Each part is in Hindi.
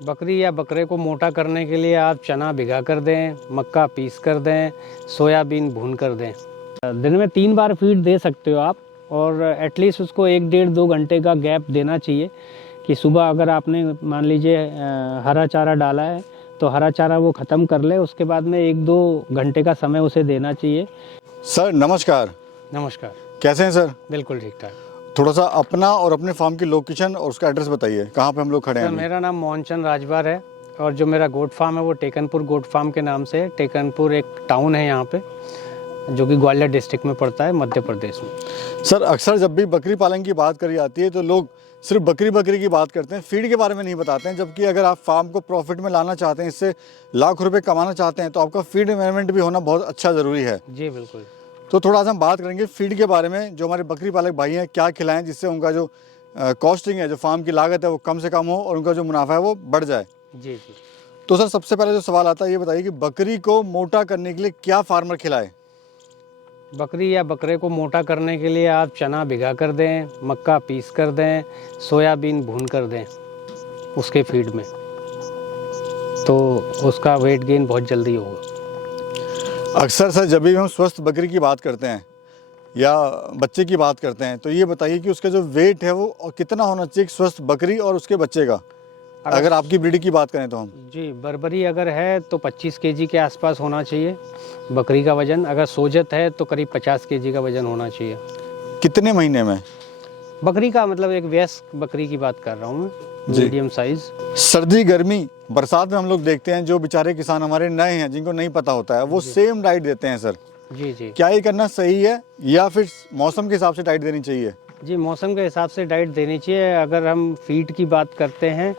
बकरी या बकरे को मोटा करने के लिए आप चना भिगा कर दें, मक्का पीस कर दें, सोयाबीन भून कर दें। दिन में 3 बार फीड दे सकते हो आप, और एटलीस्ट उसको 1 डेढ़ 2 घंटे का गैप देना चाहिए कि सुबह अगर आपने मान लीजिए हरा चारा डाला है तो हरा चारा वो ख़त्म कर ले, उसके बाद में 1-2 घंटे का समय उसे देना चाहिए। सर नमस्कार। नमस्कार। कैसे हैं सर? बिल्कुल ठीक ठाक। थोड़ा सा अपना और अपने फार्म की लोकेशन और उसका एड्रेस बताइए, कहाँ पे हम लोग खड़े हैं? सर मेरा नाम मोहनचंद राजभर है और जो मेरा गोट फार्म है वो टेकनपुर गोट फार्म के नाम से है। टेकनपुर एक टाउन है यहाँ पे जो कि ग्वालियर डिस्ट्रिक्ट में पड़ता है, मध्य प्रदेश में। सर अक्सर जब भी बकरी पालन की बात करी जाती है तो लोग सिर्फ बकरी की बात करते हैं, फीड के बारे में नहीं बताते हैं। जबकि अगर आप फार्म को प्रॉफिट में लाना चाहते हैं, इससे लाख रुपए कमाना चाहते हैं, तो आपका फीड मैनेजमेंट भी होना बहुत अच्छा ज़रूरी है। जी बिल्कुल। तो थोड़ा सा हम बात करेंगे फीड के बारे में। जो हमारे बकरी पालक भाई हैं, क्या खिलाएं जिससे उनका जो कॉस्टिंग है, जो फार्म की लागत है, वो कम से कम हो और उनका जो मुनाफा है वो बढ़ जाए। जी जी। तो सर सबसे पहले जो सवाल आता है, ये बताइए कि बकरी को मोटा करने के लिए क्या फार्मर खिलाए? बकरी या बकरे को मोटा करने के लिए आप चना भिगा कर दें, मक्का पीस कर दें, सोयाबीन भून कर दें उसके फीड में, तो उसका वेट गेन बहुत जल्दी होगा। अक्सर सर जब भी हम स्वस्थ बकरी की बात करते हैं या बच्चे की बात करते हैं, तो ये बताइए कि उसका जो वेट है वो कितना होना चाहिए स्वस्थ बकरी और उसके बच्चे का, अगर आपकी ब्रीड की बात करें तो हम? जी, बर्बरी अगर है तो 25 केजी के आसपास होना चाहिए बकरी का वज़न। अगर सोजत है तो करीब 50 केजी का वज़न होना चाहिए। कितने महीने में? बकरी का मतलब एक वयस्क बकरी की बात कर रहा हूँ मैं, मीडियम साइज़। सर्दी गर्मी बरसात में हम लोग देखते हैं जो बेचारे किसान हमारे नए हैं, जिनको नहीं पता होता है, वो सेम डाइट देते हैं सर। जी जी। क्या ये करना सही है या फिर मौसम के हिसाब से डाइट देनी चाहिए? जी, मौसम के हिसाब से डाइट देनी चाहिए। अगर हम फीड की बात करते हैं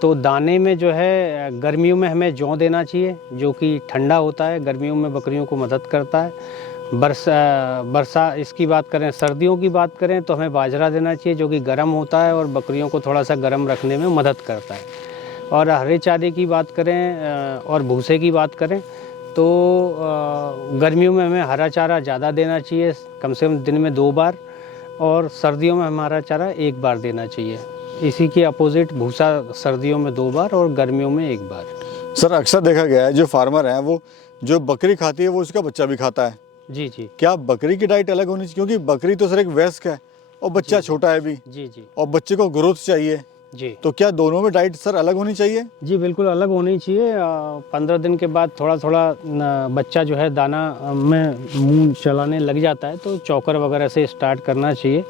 तो दाने में जो है गर्मियों में हमें जौ देना चाहिए जो कि ठंडा होता है, गर्मियों में बकरियों को मदद करता है। बरसा इसकी बात करें, सर्दियों की बात करें तो हमें बाजरा देना चाहिए जो कि गर्म होता है और बकरियों को थोड़ा सा गर्म रखने में मदद करता है। और हरे चारे की बात करें और भूसे की बात करें तो गर्मियों में हमें हरा चारा ज़्यादा देना चाहिए, कम से कम दिन में 2 बार, और सर्दियों में हमारा चारा 1 बार देना चाहिए। इसी के अपोजिट भूसा सर्दियों में 2 बार और गर्मियों में 1 बार। सर अक्सर देखा गया है जो फार्मर हैं वो जो बकरी खाती है वो उसका बच्चा भी खाता है। जी जी। क्या बकरी की डाइट अलग होनी चाहिए? क्योंकि बकरी तो सर एक वयस्क है और बच्चा छोटा है भी, जी जी। और बच्चे को ग्रोथ चाहिए, जी। तो क्या दोनों में डाइट सर अलग होनी चाहिए? जी बिल्कुल अलग होनी चाहिए। 15 दिन के बाद थोड़ा थोड़ा बच्चा जो है दाना में मुंह चलाने लग जाता है तो चौकर वगैरह से स्टार्ट करना चाहिए।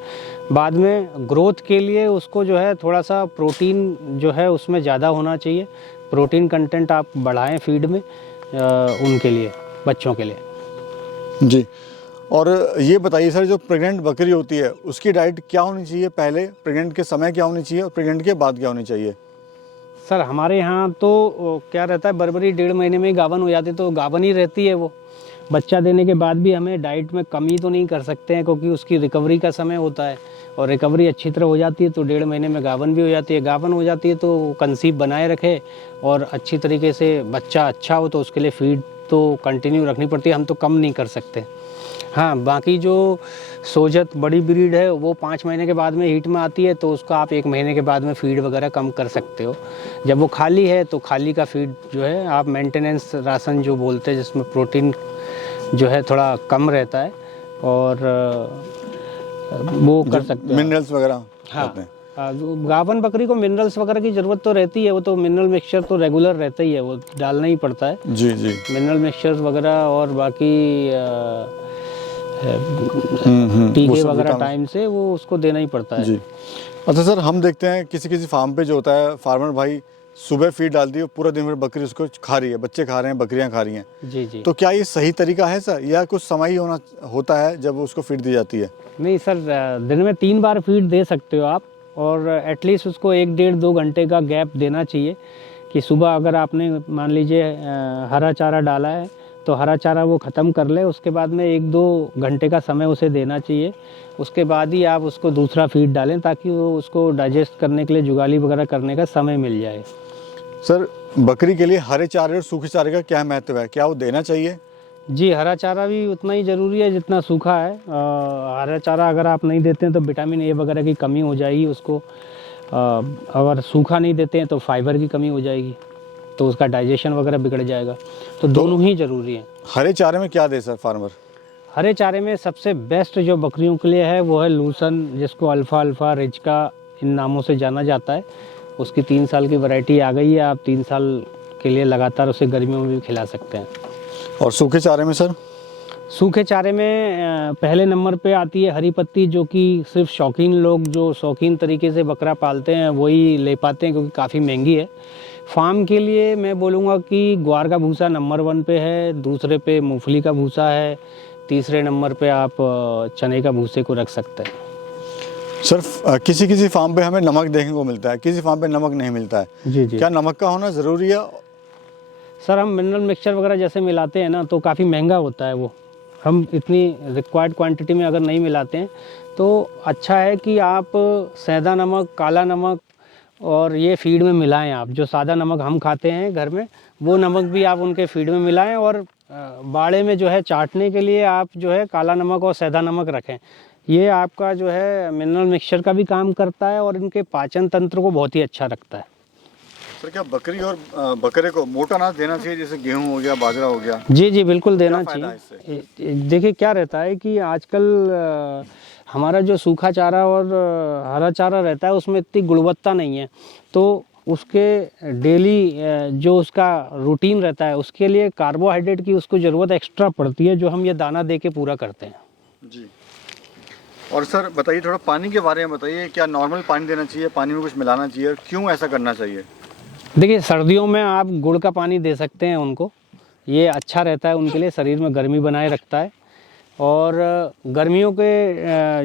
बाद में ग्रोथ के लिए उसको जो है थोड़ा सा प्रोटीन जो है उसमें ज़्यादा होना चाहिए। प्रोटीन कंटेंट आप बढ़ाएं फीड में उनके लिए, बच्चों के लिए। जी। और ये बताइए सर जो प्रेग्नेंट बकरी होती है उसकी डाइट क्या होनी चाहिए? पहले प्रेग्नेंट के समय क्या होनी चाहिए और प्रेग्नेंट के बाद क्या होनी चाहिए? सर हमारे यहाँ तो क्या रहता है, बर्बरी 1.5 महीने में ही गाभिन हो जाती है तो गाभिन ही रहती है वो। बच्चा देने के बाद भी हमें डाइट में कमी तो नहीं कर सकते हैं क्योंकि उसकी रिकवरी का समय होता है, और रिकवरी अच्छी तरह हो जाती है तो 1.5 महीने में गाभिन भी हो जाती है। गाभिन हो जाती है तो कंसीव बनाए रखे और अच्छी तरीके से बच्चा अच्छा हो तो उसके लिए फीड तो कंटिन्यू रखनी पड़ती है, हम तो कम नहीं कर सकते। हाँ, बाकी जो सोजत बड़ी ब्रीड है वो 5 महीने के बाद में हीट में आती है तो उसका आप 1 महीने के बाद में फीड वगैरह कम कर सकते हो। जब वो खाली है तो खाली का फीड जो है आप मेंटेनेंस राशन जो बोलते हैं जिसमें प्रोटीन जो है थोड़ा कम रहता है और वो कर सकते हैं, मिनरल्स वगैरह। हाँ, गाभिन बकरी को मिनरल्स वगैरह की ज़रूरत तो रहती है, वो तो मिनरल मिक्सचर तो रेगुलर रहता ही है, वो डालना ही पड़ता है। जी जी। मिनरल मिक्सचर्स वगैरह और बाकी टीके वगैरह टाइम से वो उसको देना ही पड़ता है। जी। अच्छा सर हम देखते हैं किसी फार्म पे जो होता है फार्मर भाई सुबह फीड डालती है, पूरा दिन भर बकरी उसको खा रही है, बच्चे खा रहे हैं, बकरियां खा रही हैं। जी जी। तो क्या ये सही तरीका है सर, या कुछ समय ही होता है जब उसको फीड दी जाती है? नहीं सर, दिन में 3 बार फीड दे सकते हो आप, और एटलीस्ट उसको 1 डेढ़ 2 घंटे का गैप देना चाहिए कि सुबह अगर आपने मान लीजिए हरा चारा डाला है तो हरा चारा वो ख़त्म कर ले, उसके बाद में 1-2 घंटे का समय उसे देना चाहिए। उसके बाद ही आप उसको दूसरा फीड डालें ताकि वो उसको डाइजेस्ट करने के लिए, जुगाली वगैरह करने का समय मिल जाए। सर बकरी के लिए हरे चारे और सूखे चारे का क्या महत्व है? क्या वो देना चाहिए? जी, हरा चारा भी उतना ही ज़रूरी है जितना सूखा है। हरा चारा अगर आप नहीं देते हैं तो विटामिन ए वगैरह की कमी हो जाएगी उसको। अगर सूखा नहीं देते हैं तो फाइबर की कमी हो जाएगी, तो उसका डाइजेशन वगैरह बिगड़ जाएगा। तो दोनों ही ज़रूरी हैं। हरे चारे में क्या दे सर फार्मर? हरे चारे में सबसे बेस्ट जो बकरियों के लिए है वो है लूसन, जिसको अल्फ़ा रिचका इन नामों से जाना जाता है। उसकी 3 साल की वैरायटी आ गई है, आप 3 साल के लिए लगातार उसे गर्मियों में भी खिला सकते हैं। और सूखे चारे में सर? सूखे चारे में पहले नंबर पे आती है हरी पत्ती, जो कि सिर्फ शौकीन लोग जो शौकीन तरीके से बकरा पालते हैं वही ले पाते हैं, क्योंकि काफ़ी महंगी है। फार्म के लिए मैं बोलूँगा कि ग्वार का भूसा नंबर 1 पे है, दूसरे पे मूंगफली का भूसा है, तीसरे नंबर पे आप चने का भूसे को रख सकते हैं। सर किसी फार्म पे हमें नमक देखने को मिलता है, किसी फार्म पे नमक नहीं मिलता है। जी जी। क्या नमक का होना ज़रूरी है? सर हम मिनरल मिक्सचर वगैरह जैसे मिलाते हैं ना, तो काफ़ी महंगा होता है वो। हम इतनी रिक्वायर्ड क्वांटिटी में अगर नहीं मिलाते हैं तो अच्छा है कि आप सेंधा नमक, काला नमक और ये फीड में मिलाएं। आप जो सादा नमक हम खाते हैं घर में, वो नमक भी आप उनके फीड में मिलाएं। और बाड़े में जो है चाटने के लिए आप जो है काला नमक और सेंधा नमक रखें। ये आपका जो है मिनरल मिक्सचर का भी काम करता है और इनके पाचन तंत्र को बहुत ही अच्छा रखता है। सर क्या बकरी और बकरे को मोटा अनाज देना चाहिए, जैसे गेहूं हो गया, बाजरा हो गया? जी जी बिल्कुल देना क्या फायदा है चाहिए। देखिए क्या रहता है कि आजकल हमारा जो सूखा चारा और हरा चारा रहता है उसमें इतनी गुणवत्ता नहीं है, तो उसके डेली जो उसका रूटीन रहता है उसके लिए कार्बोहाइड्रेट की उसको ज़रूरत एक्स्ट्रा पड़ती है, जो हम ये दाना दे के पूरा करते हैं। जी। और सर बताइए थोड़ा पानी के बारे में बताइए, क्या नॉर्मल पानी देना चाहिए, पानी में कुछ मिलाना चाहिए और क्यों ऐसा करना चाहिए? देखिए सर्दियों में आप गुड़ का पानी दे सकते हैं उनको, ये अच्छा रहता है उनके लिए, शरीर में गर्मी बनाए रखता है। और गर्मियों के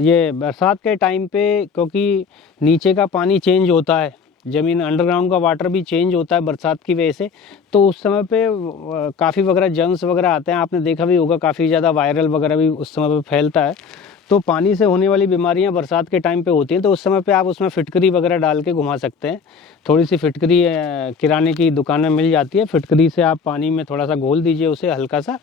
ये बरसात के टाइम पे, क्योंकि नीचे का पानी चेंज होता है, ज़मीन अंडरग्राउंड का वाटर भी चेंज होता है बरसात की वजह से, तो उस समय पे काफ़ी वगैरह जर्म्स वगैरह आते हैं। आपने देखा भी होगा काफ़ी ज़्यादा वायरल वगैरह भी उस समय पे फैलता है। तो पानी से होने वाली बीमारियां बरसात के टाइम पे होती हैं, तो उस समय पे आप उसमें फिटकरी वगैरह डाल के घुमा सकते हैं। थोड़ी सी फिटकरी किराने की दुकान में मिल जाती है, फिटकरी से आप पानी में थोड़ा सा घोल दीजिए उसे हल्का सा,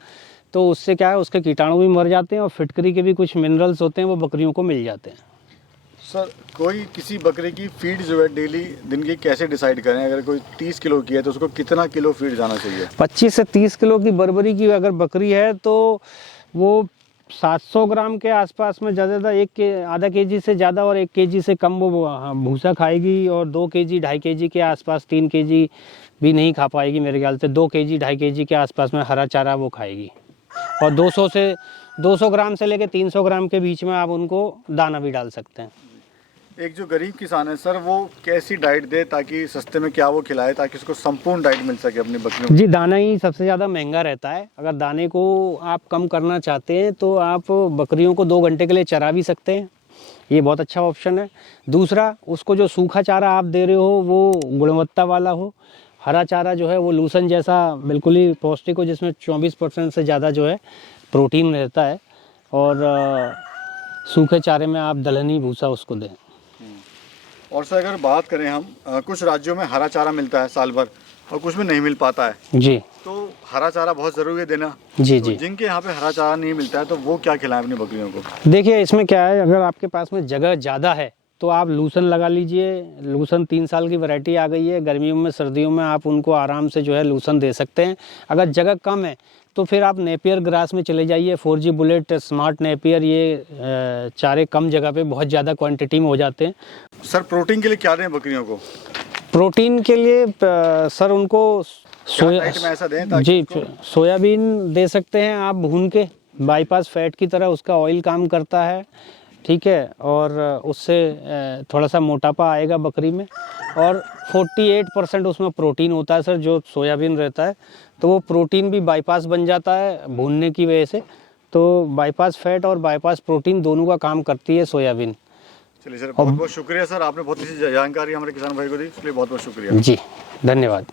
तो उससे क्या है उसके कीटाणु भी मर जाते हैं और फिटकरी के भी कुछ मिनरल्स होते हैं वो बकरियों को मिल जाते हैं। सर कोई किसी बकरे की फीड जो है डेली दिन की कैसे डिसाइड करें? अगर कोई 30 किलो की है तो उसको कितना किलो फीड जाना चाहिए? 25 से 30 किलो की बर्बरी की अगर बकरी है तो वो 700 ग्राम के आसपास में ज़्यादा आधा केजी से ज़्यादा और 1 केजी से कम वो भूसा खाएगी, और 2 केजी 2.5 केजी के आसपास, 3 केजी भी नहीं खा पाएगी मेरे ख्याल से, 2 केजी 2.5 केजी के आसपास में हरा चारा वो खाएगी। और 200 ग्राम से लेकर 300 ग्राम के बीच में आप उनको दाना भी डाल सकते हैं। एक जो गरीब किसान है सर, वो कैसी डाइट दे ताकि सस्ते में क्या वो खिलाए ताकि उसको संपूर्ण डाइट मिल सके अपनी बकरियों को? जी दाना ही सबसे ज़्यादा महंगा रहता है। अगर दाने को आप कम करना चाहते हैं तो आप बकरियों को 2 घंटे के लिए चरा भी सकते हैं, ये बहुत अच्छा ऑप्शन है। दूसरा, उसको जो सूखा चारा आप दे रहे हो वो गुणवत्ता वाला हो। हरा चारा जो है वो लूसन जैसा बिल्कुल ही पौष्टिक हो, जिसमें 24% से ज़्यादा जो है प्रोटीन रहता है। और सूखे चारे में आप दलहनी भूसा उसको दें। और सर अगर बात करें हम, कुछ राज्यों में हरा चारा मिलता है साल भर और कुछ में नहीं मिल पाता है जी, तो हरा चारा बहुत ज़रूरी है देना। जी तो जी। जिनके यहाँ पे हरा चारा नहीं मिलता है तो वो क्या खिलाएं अपनी बकरियों को? देखिए इसमें क्या है, अगर आपके पास में जगह ज़्यादा है तो आप लूसन लगा लीजिए। लूसन 3 साल की वैरायटी आ गई है, गर्मियों में सर्दियों में आप उनको आराम से जो है लूसन दे सकते हैं। अगर जगह कम है तो फिर आप नेपियर ग्रास में चले जाइए, 4G बुलेट, स्मार्ट नेपियर, ये चारे कम जगह पे बहुत ज़्यादा क्वांटिटी में हो जाते हैं। सर प्रोटीन के लिए क्या दें बकरियों को? प्रोटीन के लिए सर उनको डाइट में ऐसा दें ताकि जी सोयाबीन दे सकते हैं आप भून के, बाईपास फैट की तरह उसका ऑयल काम करता है, ठीक है। और उससे थोड़ा सा मोटापा आएगा बकरी में, और 48% उसमें प्रोटीन होता है सर, जो सोयाबीन रहता है। तो वो प्रोटीन भी बाईपास बन जाता है भूनने की वजह से, तो बाईपास फैट और बाईपास प्रोटीन दोनों का काम करती है सोयाबीन। चलिए सर, बहुत बहुत शुक्रिया सर, आपने बहुत अच्छी जानकारी हमारे किसान भाई को दी, इसलिए बहुत बहुत शुक्रिया। जी धन्यवाद।